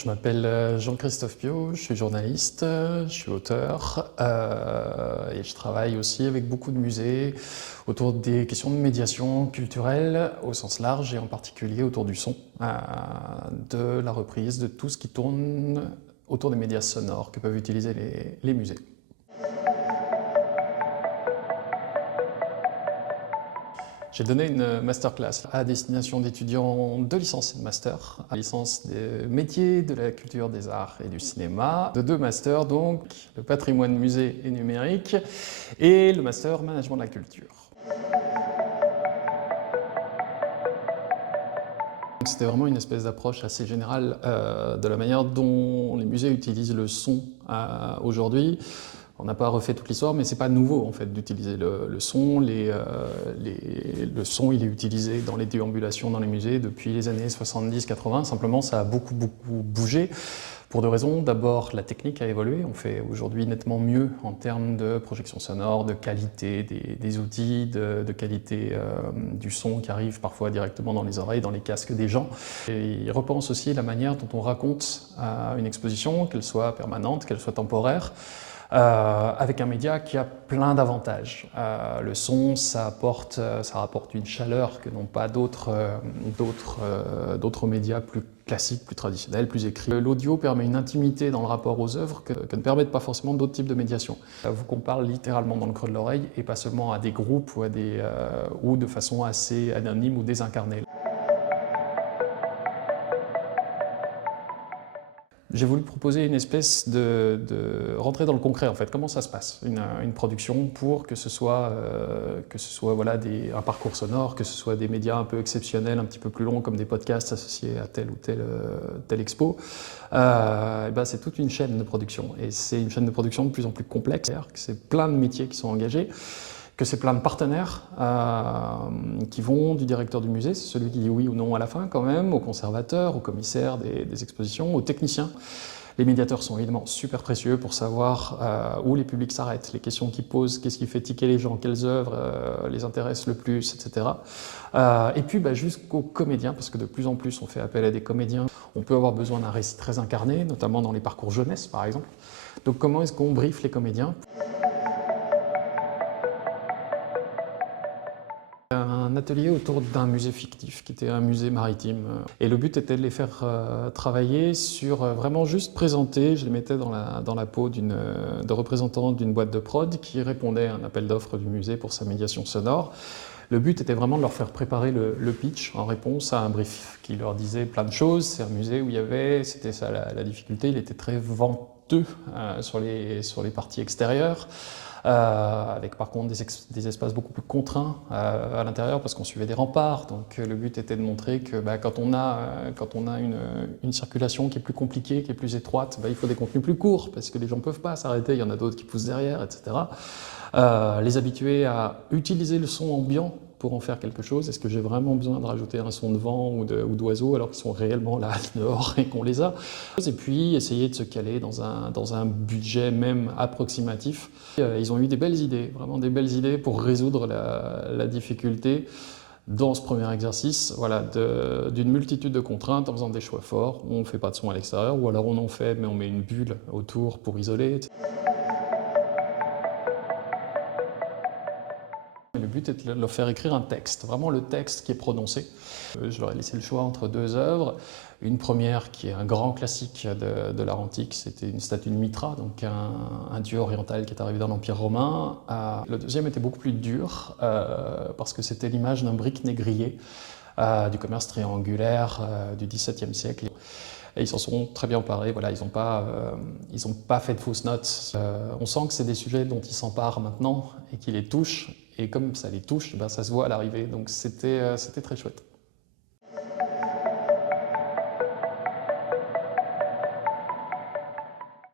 Je m'appelle Jean-Christophe Piot, je suis journaliste, je suis auteur et je travaille aussi avec beaucoup de musées autour des questions de médiation culturelle au sens large et en particulier autour du son, de la reprise, de tout ce qui tourne autour des médias sonores que peuvent utiliser les musées. J'ai donné une masterclass à destination d'étudiants de licence et de master, à licence des métiers, de la culture, des arts et du cinéma, de deux masters donc, le patrimoine musée et numérique et le master management de la culture. C'était vraiment une espèce d'approche assez générale de la manière dont les musées utilisent le son aujourd'hui. On n'a pas refait toute l'histoire, mais c'est pas nouveau en fait d'utiliser le son. Le son, il est utilisé dans les déambulations dans les musées depuis les années 70-80. Simplement, ça a beaucoup bougé pour deux raisons. D'abord, la technique a évolué. On fait aujourd'hui nettement mieux en termes de projection sonore, de qualité des outils, de qualité du son qui arrive parfois directement dans les oreilles, dans les casques des gens. Et il repense aussi la manière dont on raconte une exposition, qu'elle soit permanente, qu'elle soit temporaire. Avec un média qui a plein d'avantages. Le son, ça apporte une chaleur que n'ont pas d'autres médias plus classiques, plus traditionnels, plus écrits. L'audio permet une intimité dans le rapport aux œuvres que ne permettent pas forcément d'autres types de médiation. Vous qu'on parle littéralement dans le creux de l'oreille et pas seulement à des groupes ou de façon assez anonyme ou désincarnée. J'ai voulu proposer une espèce de rentrer dans le concret en fait. Comment ça se passe une production pour que ce soit voilà, un parcours sonore, que ce soit des médias un peu exceptionnels, un petit peu plus longs comme des podcasts associés à telle ou telle expo. C'est toute une chaîne de production et c'est une chaîne de production de plus en plus complexe. C'est plein de métiers qui sont engagés, que c'est plein de partenaires qui vont du directeur du musée, c'est celui qui dit oui ou non à la fin quand même, au conservateur, au commissaire des expositions, aux techniciens. Les médiateurs sont évidemment super précieux pour savoir où les publics s'arrêtent, les questions qu'ils posent, qu'est-ce qui fait tiquer les gens, quelles œuvres les intéressent le plus, etc. Et puis jusqu'aux comédiens, parce que de plus en plus on fait appel à des comédiens. On peut avoir besoin d'un récit très incarné, notamment dans les parcours jeunesse par exemple. Donc comment est-ce qu'on briefe les comédiens ? Un atelier autour d'un musée fictif qui était un musée maritime et le but était de les faire travailler sur vraiment juste présenter, je les mettais dans la peau de représentants d'une boîte de prod qui répondait à un appel d'offres du musée pour sa médiation sonore. Le but était vraiment de leur faire préparer le pitch en réponse à un brief qui leur disait plein de choses. C'est un musée où c'était ça la difficulté, il était très venteux sur les parties extérieures. Avec par contre des espaces beaucoup plus contraints à l'intérieur parce qu'on suivait des remparts. Donc le but était de montrer que quand on a une circulation qui est plus compliquée, qui est plus étroite, il faut des contenus plus courts parce que les gens ne peuvent pas s'arrêter, il y en a d'autres qui poussent derrière, etc. Les habituer à utiliser le son ambiant pour en faire quelque chose. Est-ce que j'ai vraiment besoin de rajouter un son de vent ou d'oiseaux alors qu'ils sont réellement là dehors et qu'on les a? Et puis essayer de se caler dans un budget même approximatif. Ils ont eu des belles idées, vraiment des belles idées pour résoudre la difficulté dans ce premier exercice, voilà, d'une multitude de contraintes en faisant des choix forts. On ne fait pas de son à l'extérieur ou alors on en fait mais on met une bulle autour pour isoler. Le but est de leur faire écrire un texte, vraiment le texte qui est prononcé. Je leur ai laissé le choix entre deux œuvres. Une première qui est un grand classique de l'art antique, c'était une statue de Mitra, donc un dieu oriental qui est arrivé dans l'Empire romain. Le deuxième était beaucoup plus dur parce que c'était l'image d'un brick négrier du commerce triangulaire du XVIIe siècle. Et ils s'en sont très bien emparés, voilà, ils n'ont pas fait de fausses notes. On sent que c'est des sujets dont ils s'emparent maintenant et qui les touchent. Et comme ça les touche, ça se voit à l'arrivée. Donc c'était très chouette.